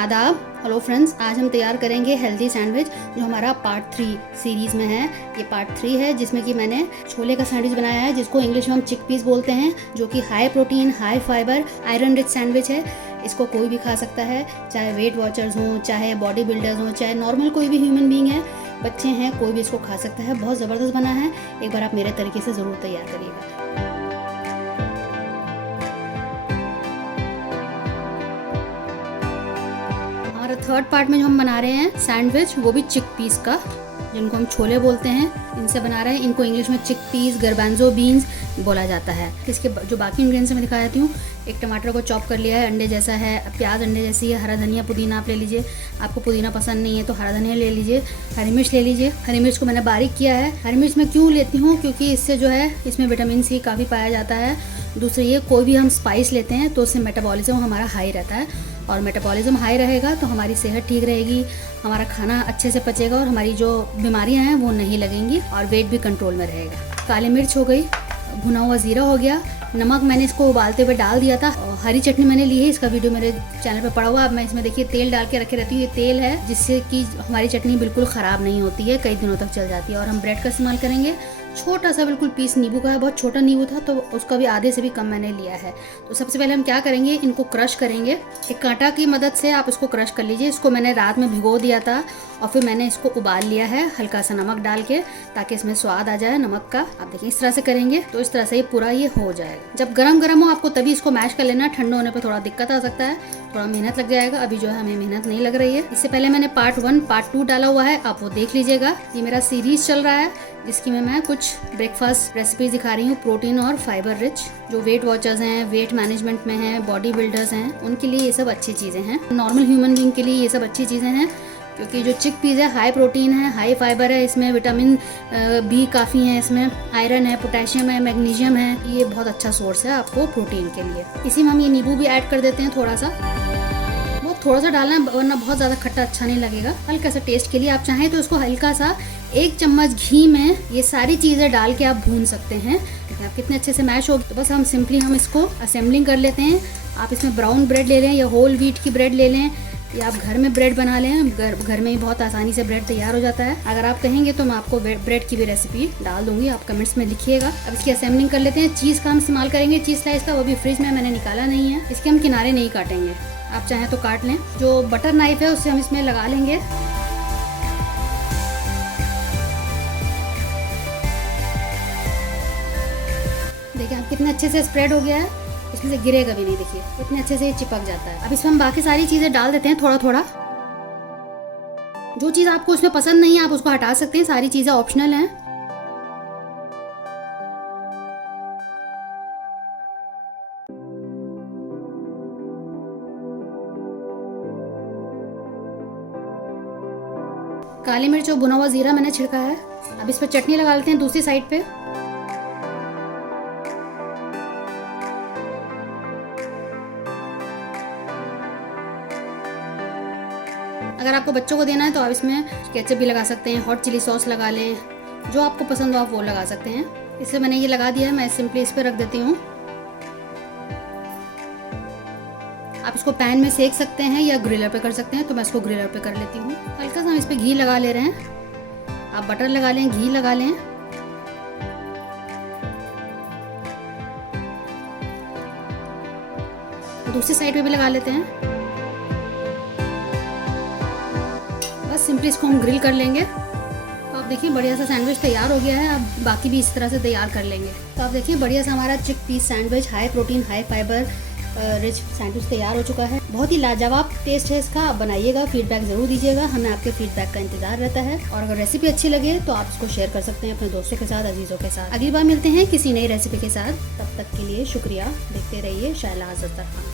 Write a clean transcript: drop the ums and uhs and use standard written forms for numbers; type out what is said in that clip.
आदाब। Hello friends, आज हम तैयार करेंगे हेल्दी सैंडविच जो हमारा पार्ट 3 सीरीज़ में है। ये पार्ट 3 है जिसमें कि मैंने छोले का सैंडविच बनाया है जिसको इंग्लिश में हम चिक पीस बोलते हैं, जो कि high protein high fibre iron rich sandwich है। इसको कोई भी खा सकता है, चाहे वेट वॉचर्स हों, चाहे बॉडी बिल्डर्स हों, चाहे नॉर्मल कोई भी ह्यूमन बींग है, बच्चे हैं, कोई भी इसको खा सकता है। बहुत ज़बरदस्त बना है। एक बार आप मेरे तरीके से ज़रूर तैयार करिएगा। हमारा थर्ड पार्ट में जो हम बना रहे हैं सैंडविच, वो भी चिक पीस का, जिनको हम छोले बोलते हैं, इनसे बना रहे हैं। इनको इंग्लिश में चिक पीस गर्बांजो बीन्स बोला जाता है। इसके जो बाकी इंग्रेडिएंट्स मैं दिखा देती हूँ। एक टमाटर को चॉप कर लिया है, अंडे जैसा है, प्याज अंडे जैसी है, हरा धनिया पुदीना आप ले लीजिए। आपको पुदीना पसंद नहीं है तो हरा धनिया ले लीजिए। हरी मिर्च ले लीजिए। हरी मिर्च को मैंने बारीक किया है। हरी मिर्च मैं क्यों लेती हूँ, क्योंकि इससे जो है इसमें विटामिन सी काफ़ी पाया जाता है। दूसरी ये, कोई भी हम स्पाइस लेते हैं तो उससे मेटाबॉलिज्म हमारा हाई रहता है, और मेटाबॉलिज्म हाई रहेगा तो हमारी सेहत ठीक रहेगी, हमारा खाना अच्छे से पचेगा और हमारी जो बीमारियां हैं वो नहीं लगेंगी, और वेट भी कंट्रोल में रहेगा। काली मिर्च हो गई, भुना हुआ ज़ीरा हो गया, नमक मैंने इसको उबालते हुए डाल दिया था। और हरी चटनी मैंने ली है, इसका वीडियो मेरे चैनल पे पड़ा हुआ। अब मैं इसमें देखिए तेल डाल के रखे रहती हूँ। ये तेल है जिससे कि हमारी चटनी बिल्कुल ख़राब नहीं होती है, कई दिनों तक चल जाती है। और हम ब्रेड का इस्तेमाल करेंगे। छोटा सा बिल्कुल पीस नींबू का है, बहुत छोटा नींबू था तो उसका भी आधे से भी कम मैंने लिया है। तो सबसे पहले हम क्या करेंगे, इनको क्रश करेंगे। एक कांटा की मदद से आप इसको क्रश कर लीजिए। इसको मैंने रात में भिगो दिया था और फिर मैंने इसको उबाल लिया है हल्का सा नमक डाल के, ताकि इसमें स्वाद आ जाए नमक का। आप देखिए इस तरह से करेंगे तो इस तरह से ये पूरा ये हो जाएगा। जब गरम गरम हो आपको तभी इसको मैश कर लेना। ठंडा होने पर थोड़ा दिक्कत आ सकता है, थोड़ा मेहनत लग जाएगा। अभी जो है हमें मेहनत नहीं लग रही है। इससे पहले मैंने पार्ट 1 पार्ट 2 डाला हुआ है, आप वो देख लीजिएगा। ये मेरा सीरीज चल रहा है जिसकी में मैं कुछ ब्रेकफास्ट रेसिपीज दिखा रही हूँ, प्रोटीन और फाइबर रिच। जो वेट वॉचर्स हैं, वेट मैनेजमेंट में हैं, बॉडी बिल्डर्स हैं, उनके लिए ये सब अच्छी चीज़ें हैं। नॉर्मल ह्यूमन बीइंग के लिए ये सब अच्छी चीज़ें हैं, क्योंकि जो चिक पीस है हाई प्रोटीन है, हाई फाइबर है, इसमें विटामिन बी काफ़ी है, इसमें आयरन है, पोटेशियम है, मैग्नीशियम है। ये बहुत अच्छा सोर्स है आपको प्रोटीन के लिए। इसी में हम ये नींबू भी ऐड कर देते हैं, थोड़ा सा डालना है, वरना बहुत ज़्यादा खट्टा अच्छा नहीं लगेगा। हल्का सा टेस्ट के लिए आप चाहें तो इसको हल्का सा 1 चम्मच घी में ये सारी चीज़ें डाल के आप भून सकते हैं। आप कितने अच्छे से मैश होगी। तो बस हम सिंपली इसको असेंबलिंग कर लेते हैं। आप इसमें ब्राउन ब्रेड ले लें या होल व्हीट की ब्रेड ले लें, या आप घर में ब्रेड बना लें। घर में ही बहुत आसानी से ब्रेड तैयार हो जाता है। अगर आप कहेंगे तो मैं आपको ब्रेड की भी रेसिपी डाल दूंगी, आप कमेंट्स में लिखिएगा। अब इसकी असेंबलिंग कर लेते हैं। चीज़ का हम इस्तेमाल करेंगे, चीज़ स्लाइस का, वो भी फ्रिज में मैंने निकाला नहीं है। इसके हम किनारे नहीं काटेंगे, आप चाहें तो काट लें। जो बटर नाइफ है उससे हम इसमें लगा लेंगे। देखिए आप कितने अच्छे से स्प्रेड हो गया है, इसमें से गिरेगा भी नहीं। देखिए कितने अच्छे से ये चिपक जाता है। अब इसमें हम बाकी सारी चीज़ें डाल देते हैं थोड़ा थोड़ा। जो चीज़ आपको उसमें पसंद नहीं है आप उसको हटा सकते हैं, सारी चीज़ें ऑप्शनल हैं। काली मिर्च और भुना हुआ जीरा मैंने छिड़का है। अब इस पर चटनी लगा लेते हैं दूसरी साइड पे। अगर आपको बच्चों को देना है तो आप इसमें केचप भी लगा सकते हैं, हॉट चिली सॉस लगा लें, जो आपको पसंद हो आप वो लगा सकते हैं। इसलिए मैंने ये लगा दिया है, मैं सिंपली इस पर रख देती हूँ। आप इसको पैन में सेक सकते हैं या ग्रिलर पे कर सकते हैं, तो मैं इसको ग्रिलर पे कर लेती हूँ। हल्का सा हम इस पर घी लगा ले रहे हैं। आप बटर लगा लें, घी लगा लें। दूसरी साइड पे भी लगा लेते हैं। बस सिंपली इसको हम ग्रिल कर लेंगे। तो आप देखिए बढ़िया सा सैंडविच तैयार हो गया है। आप बाकी भी इस तरह से तैयार कर लेंगे। तो आप देखिए बढ़िया सा हमारा chickpeas sandwich high protein high fibre rich sandwich तैयार हो चुका है। बहुत ही लाजवाब टेस्ट है इसका। आप बनाइएगा, फीडबैक ज़रूर दीजिएगा, हमें आपके फीडबैक का इंतजार रहता है। और अगर रेसिपी अच्छी लगे तो आप इसको शेयर कर सकते हैं अपने दोस्तों के साथ, अजीज़ों के साथ। अगली बार मिलते हैं किसी नई रेसिपी के साथ, तब तक के लिए शुक्रिया। देखते रहिए शायला अज़हर खान।